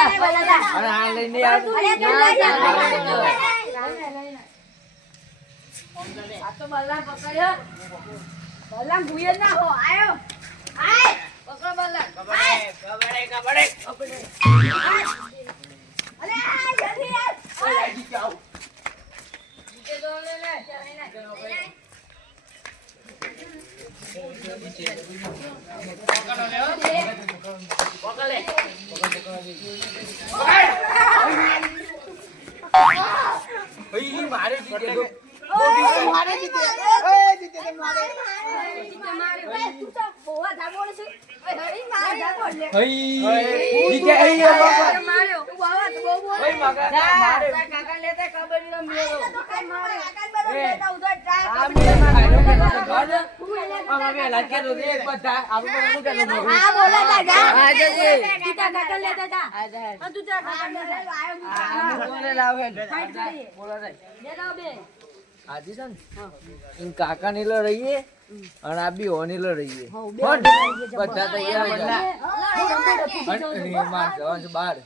અરે આ લઈને આ તો બલ્લા પકડ્યો બલ્લા ભૂયે ના હો આયો આય પકડો બલ્લા કબડે અરે આ જલ્દી યાર ઓય જીતે આવ જીતે દો લે મારે જીતે દો મારે જીતે ઓય જીતે તો મારે ઓય તું તો બોવા જાગોડે છે ઓય હરી માર જાગોડ લે જીતે બાપા માર્યો તું બોવા તો બહુ બોલ ઓય મગા મારે કાકા લેતા કબડ્ડી નો મેળો તો કાઈ મારે કાકા બરો લેતા ઉધર ટ્રાય આ મેં મારે અમે લાગે તો દે બધા આપણે શું કરવાનું હા બોલા તા જા આ જજે ટીટા કાકા લેતા જા હા તું જા કાકા લે આયો બોલે લાવે બોલા રે લે લાવ બે આજી છે ને ઇન કાકા ની લડીએ અને આ બી ઓની લડીએ પણ બધા તૈયાર અને માર જવાનું છે બહાર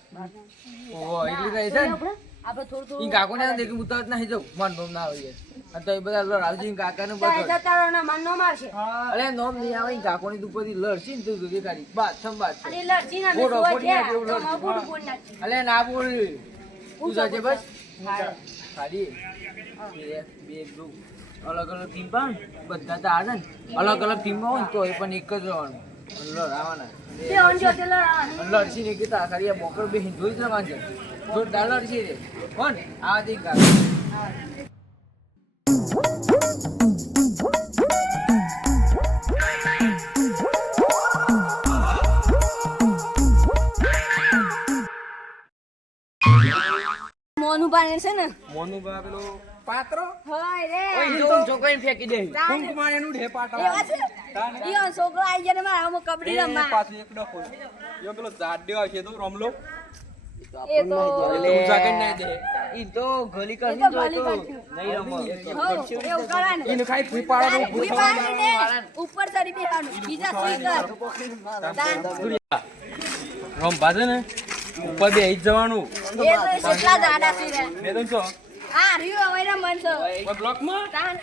ઓહો એટલી રહી છે ને આપણે થોડું ઈ કાકો ને દેખી મુતાવત નહીં જવું મન બમ ના આવે અને તો એ બધા લડાવજી ઈ કાકા ને બધો તારો ના મન નો મારશે અરે નોમ નહીં આવે ઈ કાકો ની દુપરી લડશી ને તું દેખાડી બાદ સંબાદ અરે લડજી ના ફોટો મેં ફોટી સોચ્યા જેવું તો લડશું. મોટું બોલ નાખ અલે ના બોલ તું જજે બસ ખાલી બે ગ્રુપ અલગ અલગ ટીમ પણ બધા તો આવે ને અલગ અલગ ટીમમાં હોય ને તો એ પણ એક જ રહેવાનું લડાવવાના તે અંજો તે લડવાનું લડશી ને કીધા ખાલી આ બોકર બે જોઈ જવાનું છે જોરદાર લડશી રે કોણ આ દે કા મોનું પાણી છે ને મોનું બા પેલો પાત્રો હોય રે ઓય જો છોકરીને ફેંકી દે કુંક મારે નું ઢે પાટા એવા છે ઈયો છોકરો આઈ જાય ને મારા આમ કબડ્ડી રમવા પાછું એક ડખો યો પેલો જાડ્યો આવશે તો રમલો એ તો ઊંચા કરી નહીં દે ઈ તો ગલી કરી તો તો ગલી તો કરશું. નહીં રમો હો એવું કરાય ને એને ખાઈ ફૂઈ પાડવાનું ભૂઈ પાડી દે ઉપર ચડી બેહાનું બીજા સુઈ કર રમ બાજે ને ઉપર બે જ જવાનું એ તો કેટલા જાડા છે રે મે તો છો આ રીયો હવે ના મન છે ઓય બ્લોક માં તાન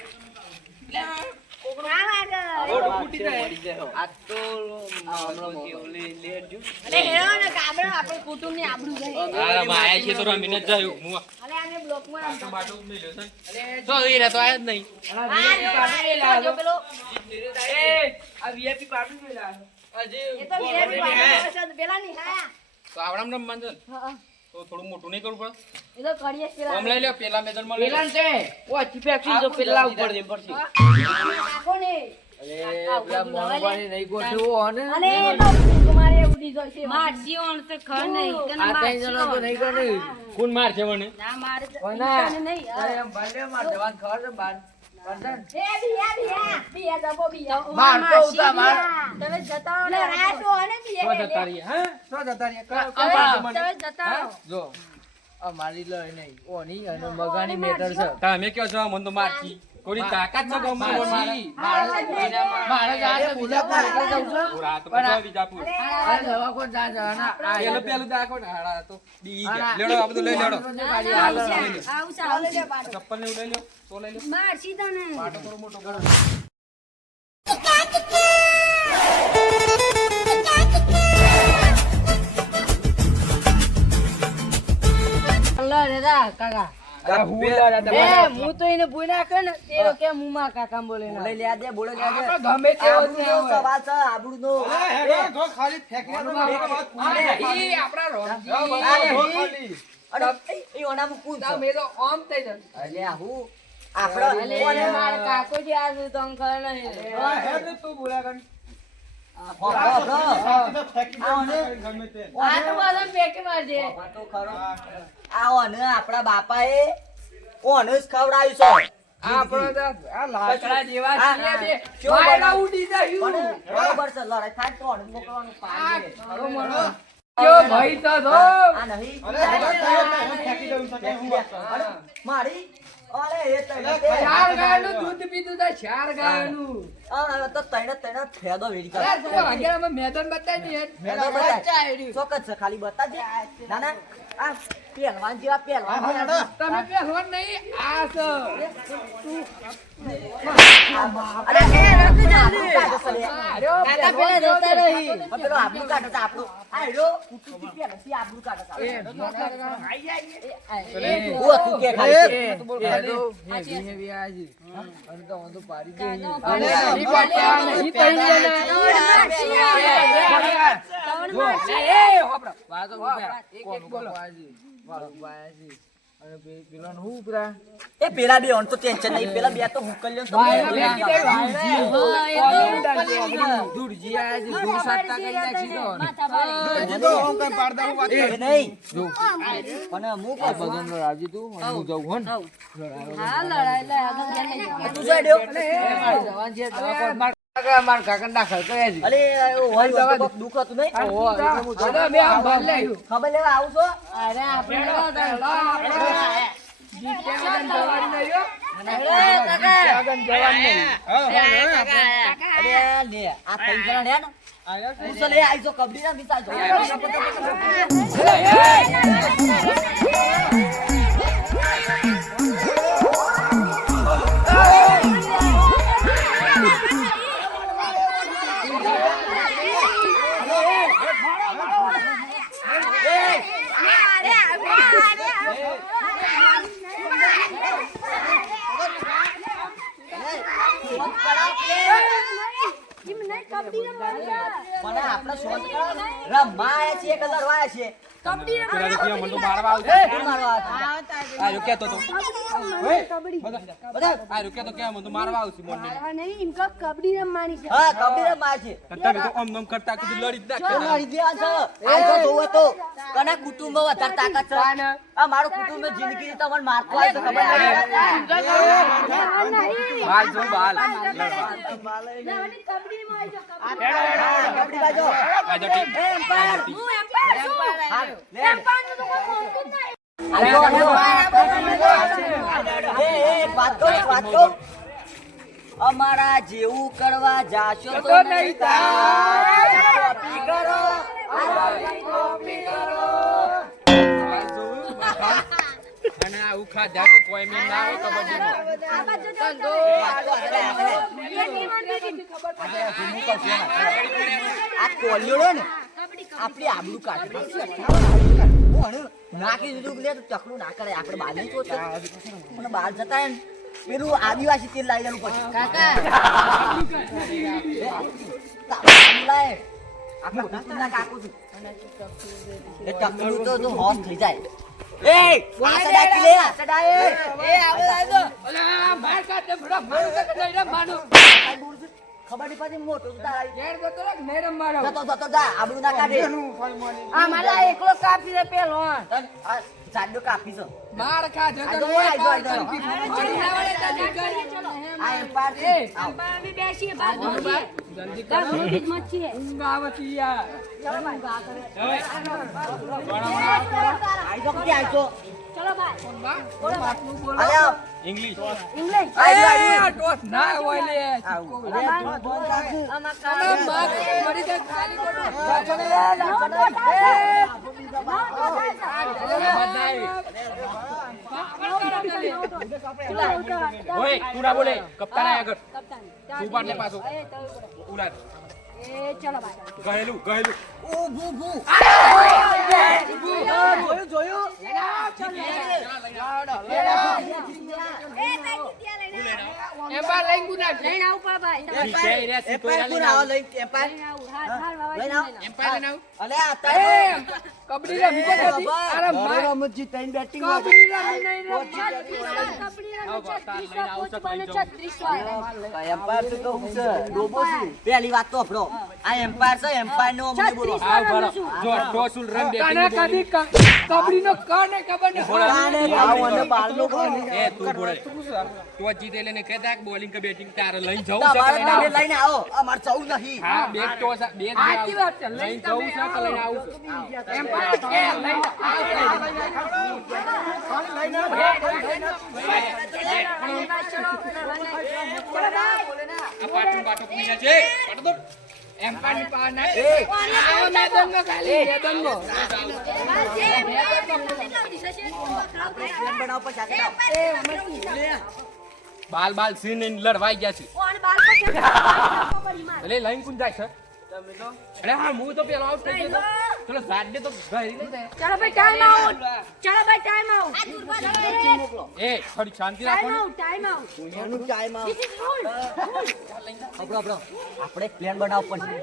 કોકરા આગળ રોડ ફૂટી જાય આ તો હમણાં ઓલી લેટ જો અરે હેરો ને કાબરા આપણે કુટુંબ ની આબરૂ જાય આ માયા છે તો રમીને જ જાયું હું અલે આને બ્લોક માં આમ બાટો ઉમે લ્યો છે તો ઈ રે તો આય જ નહીં આ જો પેલો એ આ વીઆઈપી પાર્ટી મેલા અજી એ તો વિરાટ પાડો છે પેલા ની હા તો આવડામ રમવાનું છે ને હા તો થોડું મોટું નહીં કરવું એ તો કરીએ પડે પેલા આમ લઈ લ્યો પેલા મેદાન માં લઈ પેલા છે ઓ ચીપેક્સી તો પેલા ઉપર દે પડશે નાખો ને અરે પેલા મોંબાની નહીં ગોઠવો અને અને એ તો તમારે ઉડી જાય છે મારસી ઓણ તો ખર નહીં તને આ કઈ જણા તો નહીં કરે કોણ માર છે મને ના મારે તો કોના તને નહીં અરે એમ ભલે માર જવાન ખબર છે બાર કરદન એ બિયા જબો બિયા માર તો ઉતા માર તમે જતા રહો ને રાતો અને તો બિયા જતા રહીએ હા સો જતા રે તમે જતા રહો જો આ મારી લઈ નહીં ઓની અને મગાની મેટર છે તમે કયો છો મને તો મારકી કોની તાકાત છે ગમમાં મારી મારે જાતે બીજા પર એટલે જાઉં છું રાત માં વિજાપુર આ દવા કોણ જા જવાના આ પેલું દાખો ને હાડા તો ડી ગયા લેડો આ બધું લઈ લેડો આવું ચાલે લે પાડો ચપ્પલ ને લઈ લ્યો તો લઈ લ્યો મારસી તને પાટો થોડો મોટો કરો અલ્લા રેદા કાકા એ હું તો એને ભૂઈ નાખે ને તે કે મુમાં કાકા બોલે ના લઈ લે દે બોલે લે દે ગમે તેવો સવાલ છે આબરૂનો જો ખાલી ફેંકીને ઈ આપડા રોમજી અરે એ ઓનામાં કું છે મે તો ઓમ થઈ જન અલે હું આપડા અલે માર કાકો જે આ તો તમ ખર નહીં હે તું બોલ્યા કર આ તો બધા પેકે મારજે તો ખરો આ ઓને આપડા બાપાએ કોને જ ખવડાવ્યું છે આપણો તો આ લાકડા જેવા હા, છીએ બે કેવો વાયડા બનાવ? ઉડી જાયું બરોબર છે લડાઈ થાય તો ઓને મોકલવાનું પાડી દે કયો ભાઈ તો ધો આ નહીં અરે, અરે, મારી અરે એ તને ચાર ગાયનું દૂધ પીધું તો ચાર ગાયનું. આ તો તને ફેદો વેડી અરે તું આગળ મેદાન બતાવી દે. મેદો બતાય ચોક્કસ છે ખાલી બતાજે ના ના આ પહેલવાન જેવા પહેલવાન તમે પહેલવાન નહીં આ છો. અરે એ નથી જલ્દી આર્યો કાકા પેલા જતા રહી. પેલો આબરૂ કાઢે છે આપણું આ હેડો કુટુંબી પહેલેથી આબરૂ કાઢે છે હું હતું કે ખાલી ઈ બાટા ઈ તઈ એ પેલા બે ઓન તો ટેન્શન નહીં પેલા બે તો હુકલ લ્યો તો એ નહીં પણ હું કહું હા લડાઈ લે આગળ ધ્યાન નહીં. તું જોઈ દ્યો મારા કાકા દાખલ કર્યા છે. અરે એવું હોય તો કોક દુખ હતું નહીં અરે બે આમ ભાલ લે ખબર લેવા આવું છો અરે આપણે અરે લે આ ત્રણ જણા રે ને હું તો લે આઈ જો કબડ્ડી ના વિચાર મને આપણે શોધ રમવા આવ્યા છીએ કે લડવા આવ્યા છીએ મારવા કબડ્ડી રમવાની છે. હા કબડ્ડી રમવા છે લડી દેવા છે આજો જોવો તો કના કુટુંબ વધારે તાકાત છે આ મારું કુટુંબ જિંદગી તમને મારતો આવે તો ખબર નહીં બાલ જો બાલ કબડ્ડી માં કબડ્ડી બાજો વાત કહું અમારા જેવું કરવા જાશો તો નહીં કોપી કરો અને આવું ખાધા તો કોઈ મેં ના આવે કબડ્ડીમાં. આ કોલિયો ને આપડી આબરૂ કાઢી નાખી દીધું લે તો ચકલું ના કરે આપણે બહાર નહીં તો પણ બહાર જતા ને પેલું આદિવાસી તેલ લાવી દેવું પછી લાય આપણે ના કાકુ છું એ ચકલું તો હોશ થઈ જાય એ આ સડાકી લે આ સડાય એ આવો અલા માર કાઢે બડા મારું કે નહીં માનું ખબર નહીં પડતી મોટો તો તારા ઘેર જતો રે નહીં રમવાનો જતો જા આબરૂ ના કાઢે આ મારા એકલો કાપી દે પેલો તન આ જાડો કાપી છો માર ખાધે તો આ એમ પાડી અમે બેસીએ બાજુ જલ્દી કરો બીજ મત છે. ઊંઘ આવે છે યાર આઈ જો કે આઈ જો ચલો ભાઈ અલ્યા ઇંગ્લિશ ઇંગ્લિશ એ ટોસ ના હોય લે આમાં અલા માર મરી જાય ખાલી ઓય તું ના બોલે કપ્તાન આયા આગળ કપ્તાન તું પાડને પાછો ઉલાદ એ ચલો ભાઈ ગહેલું ગહેલું ઓ ભૂ ભૂ જોયું એમાં લઈ ગુના લઈને આવું પડ ભાઈ એ પાય કોણ આવો લઈ એ પાય લઈને આવું હાથ હાથ વાવા લઈને આવ. લઈને એમ્પાયર નાવ અલે આ એ તારે કબડ્ડી રમી જતી અરે માર રમજી તઈન બેટિંગ કબડ્ડી રમી નહીં રે એમ્પાયર તો કહું છે ડોબો છું પહેલી વાત તો આપણો આ એમ્પાયર છે એમ્પાયર નો અમને બોલો આવ બરો જો ટોસુલ રન કાના બેટિંગ કદી કબડ્ડી નો કાને ખબર ને કાને ભાવ અને બાલનો એ તું બોલે તો જીતે લેને કહેતા કે બોલિંગ કે બેટિંગ તારે લઈને જવું છે તમારે કે લઈને લઈને આવો અમાર જવું નહીં હા બે ટોસ બે સાચી વાત છે લઈને જવું છે કે લઈને આવું છે એમ્પાયર કે લઈને લઈને બાટો પૂરી જાય છે બાટો તો એમ્પાયરની પાવર ના આવો મેદાનમાં ખાલી મેદાનમાં બનાવ પર જાકે દાવ બાલ બાલ સીન લડવાઈ ગયા છે એટલે લાઈન કોણ જાય છે તમે તો અરે હા હું તો પેલો આઉટ થઈ ગયો ચલો ઝાડ દે તો ઘરી લઈ જાય ચાલો ભાઈ ટાઈમ આઉટ એ થોડી શાંતિ રાખો ને ટાઈમ આઉટ એનું ટાઈમ આવ This is rule. આપણે એક પ્લાન બનાવ પડશે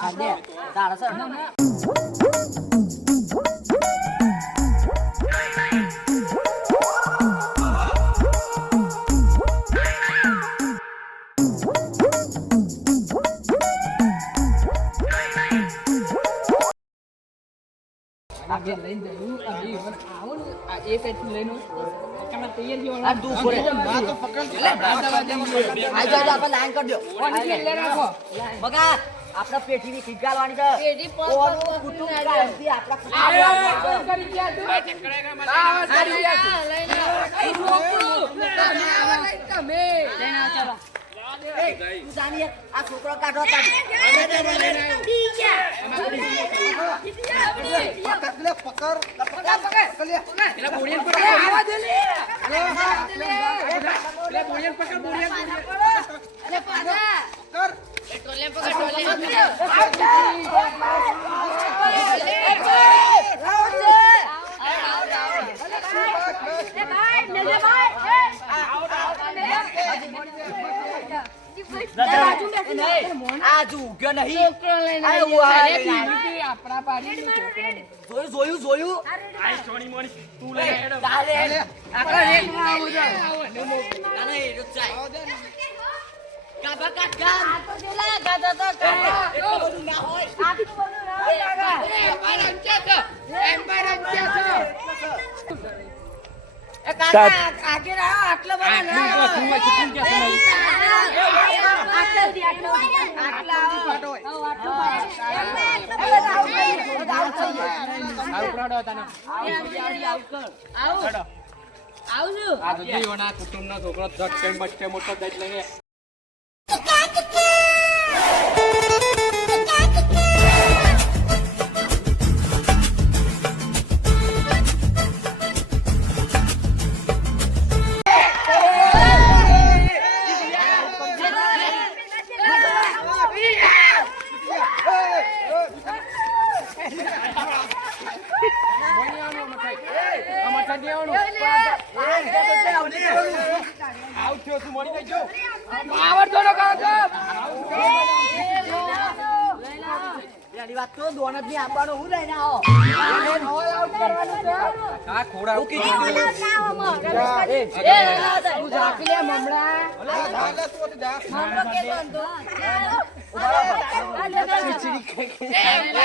આ દે તારા સર આગે લઈને જવું અને ઈવન આવો ને આ એ સાઈડ થી લઈને કામા તૈયાર થયો આ તું ફોરે ના તો પકડ આ જો આપણે લાઈન કરી દો લે રાખો બગા આપણા પેટીની ખીગાલવાની છે પેટી પગ કોણ પગ કુટુંબ પગ કાઢી આપણા કુટુંબ કરી ગયા તું આ સારી ગયા લઈને આવો તું જાણીએ આ છોકરો કાઢો તાજ એલા બોડિયન પકડ આવા દે લે એલા બોડિયન પકડ બોડિયન આ જો ઉગ્યો નહીં આપણા પાડી જોયું આઈ સોની મોની તું લે હેડો તાલે આપણા રેટમાં આવો જો ના એ રૂક જાય કાબા કાટ કામ એટલું બધું ના હોય એ કાકા આગે રહો આટલો બધો ના કુટુંબ નો છોકરો ધક્કે બચ્ચે મોટો દઈ લઈને પેલી વાત તો દોનત ની આપવાનો હું લઈને આવો આ ખોડા હું કીધું તું ઝાકી લે મમડા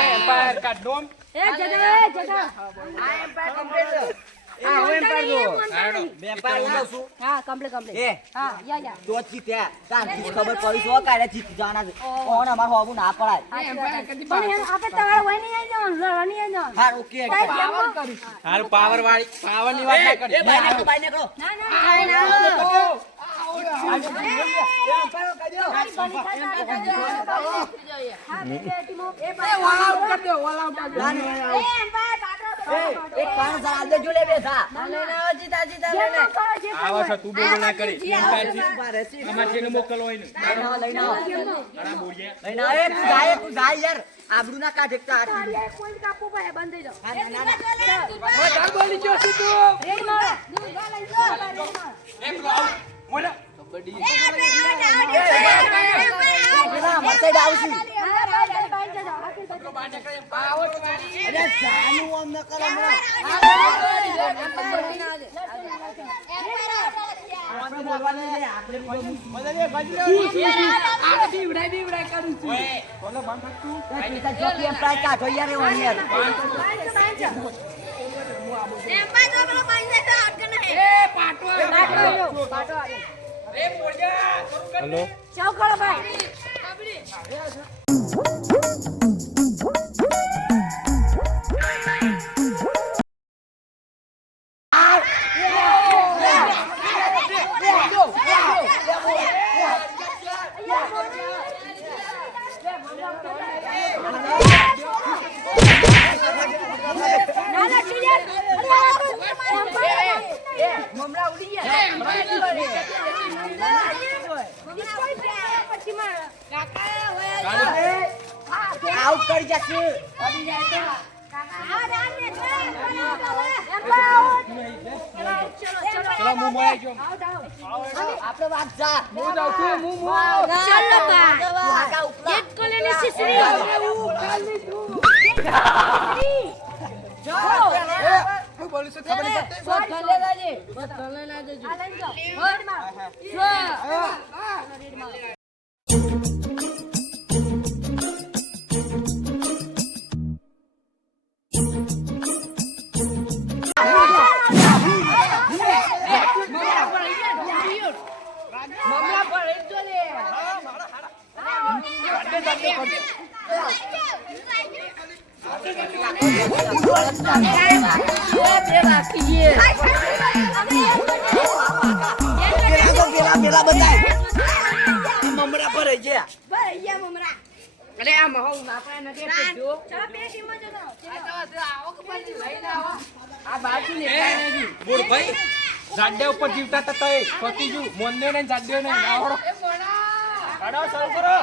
એમ્પાયર કા ડોમ વેપાર લાવ છું હા કમ્પ્લીટ એ હા યા તો જીત્યા તાંથી ખબર પડી છો કાલે જીત જાના છે કોણ અમાર હોવું ના પડાય પણ આપણે તમારે વહી નહીં આવી જવાનું લડવાની આવી જવાનું હા ઓકે હારું પાવર વાળી પાવર ની વાત ના કરી એ ભાઈ નીકળો ભાઈ નીકળો ના એક કાન જરા દે જોલે બેઠા આવા છે તું બોલ ના કરી અમાર જેને મોકલવો હોય ને લઈને આવો ઘણા બોડિયા લઈને આવો તું જાય યાર આબરૂ ના કાઢ એકતા કોઈ કાપવું પડે બંધ થઈ જાઓ ના ના બધા બોલી ગયો છું તું રેડ મારો રેડ મારો એમ આવ મોલા કબડ્ડી પેલા મસાઈ ડાવસી પાવર વાળી અરે જાનું આમ ન કરો આપણે બોલવાનું નહીં આપણે આ દીવડાઈ કરું છું બોલો બંધ તું પૈસા જો કેમ પ્રાઇસ કાઢો યાર એવું યાર એ પાટો એ બોડિયા હેલો ચાવ કરો ભાઈ આઉટ કરી જશે પડી જાય તો ચલો હું મોય જો આપણે વાત જા હું જાઉં છું હું ચાલો બા વાગા ઉપલા એક કોલેની સિસરી હું બોલું છું ખબર નહીં પડતી બસ ગલે લાજે બસ ગલે લાજે જો આ લઈ જાઓ મમ્મા પર એક તો લે પેલા બતાય મમરા પર છે અરે આ મહો આપણે નથી પૂછ્યો આ બાજુ ને બોલ ભાઈ જાડે ઉપર જીવતા હતા તય ફતી જુ મોનને ને જાડે ને આવડો કાઢો શરૂ કરો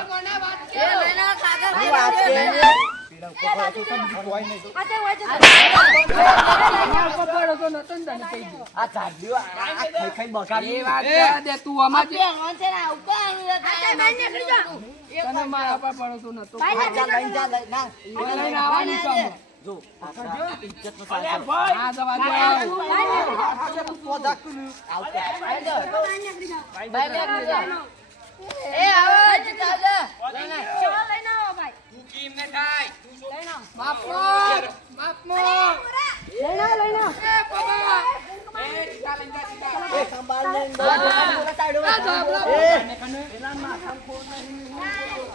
આ જાડ્યો આ ખાઈ બગાડી એ વાત દે તું આમાં તને મારા પર પડો તો નતો જા લઈ ના લઈને આવવાની કામ જો ઇજ્જત નો આ દવા દે એ આવો જીતાલે લઈને ચલો લઈને આવો ભાઈ તું કેમ ને થાય લઈને આવો બાપો બાપો લઈને આવો એ બાબા એ ચાલન જા એ સંભાળ ને બોલા સાઈડ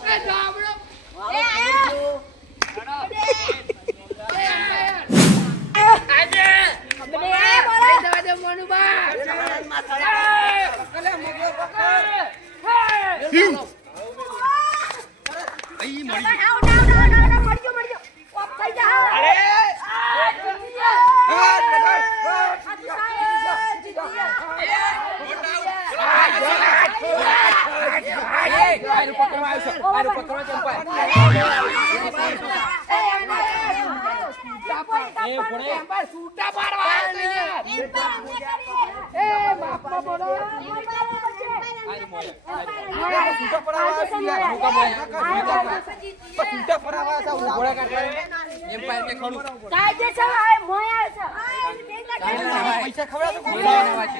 એ જાબડો એ આયો આજે એ બોલો દવા દે મોનુબા પકલે મગલો પકડ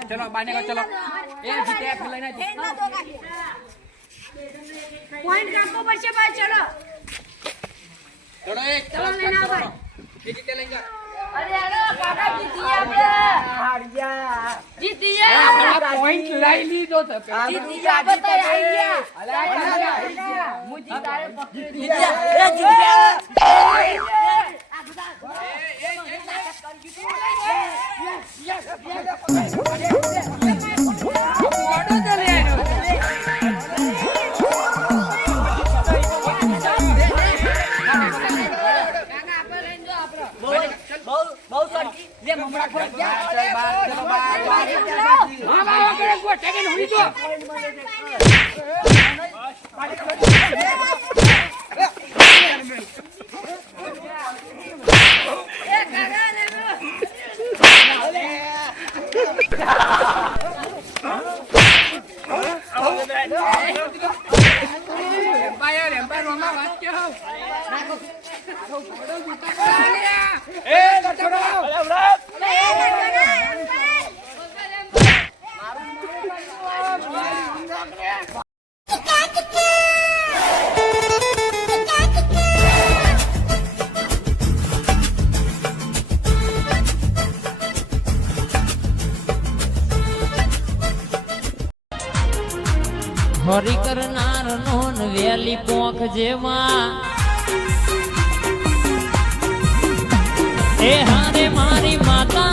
ચલો બાને ચલો એ જીતે ફેલાઈ ના પોઈન્ટ કાપવો પડશે ભાઈ ચલો ચલો એક ચલો લઈને આવો ભાઈ એ જીતે લઈ જા અરે હેલો કાકા જીતી આપણે જીતી ગયા પોઈન્ટ લઈ લીધો તો જીતી ગયા બતાય આવી ગયા હું જીતારે પકડી બહુ સરકી લે મમરા ખોલ હરી કરનાર નોન વેલી પોખ જેવા એ હારે મારી માતા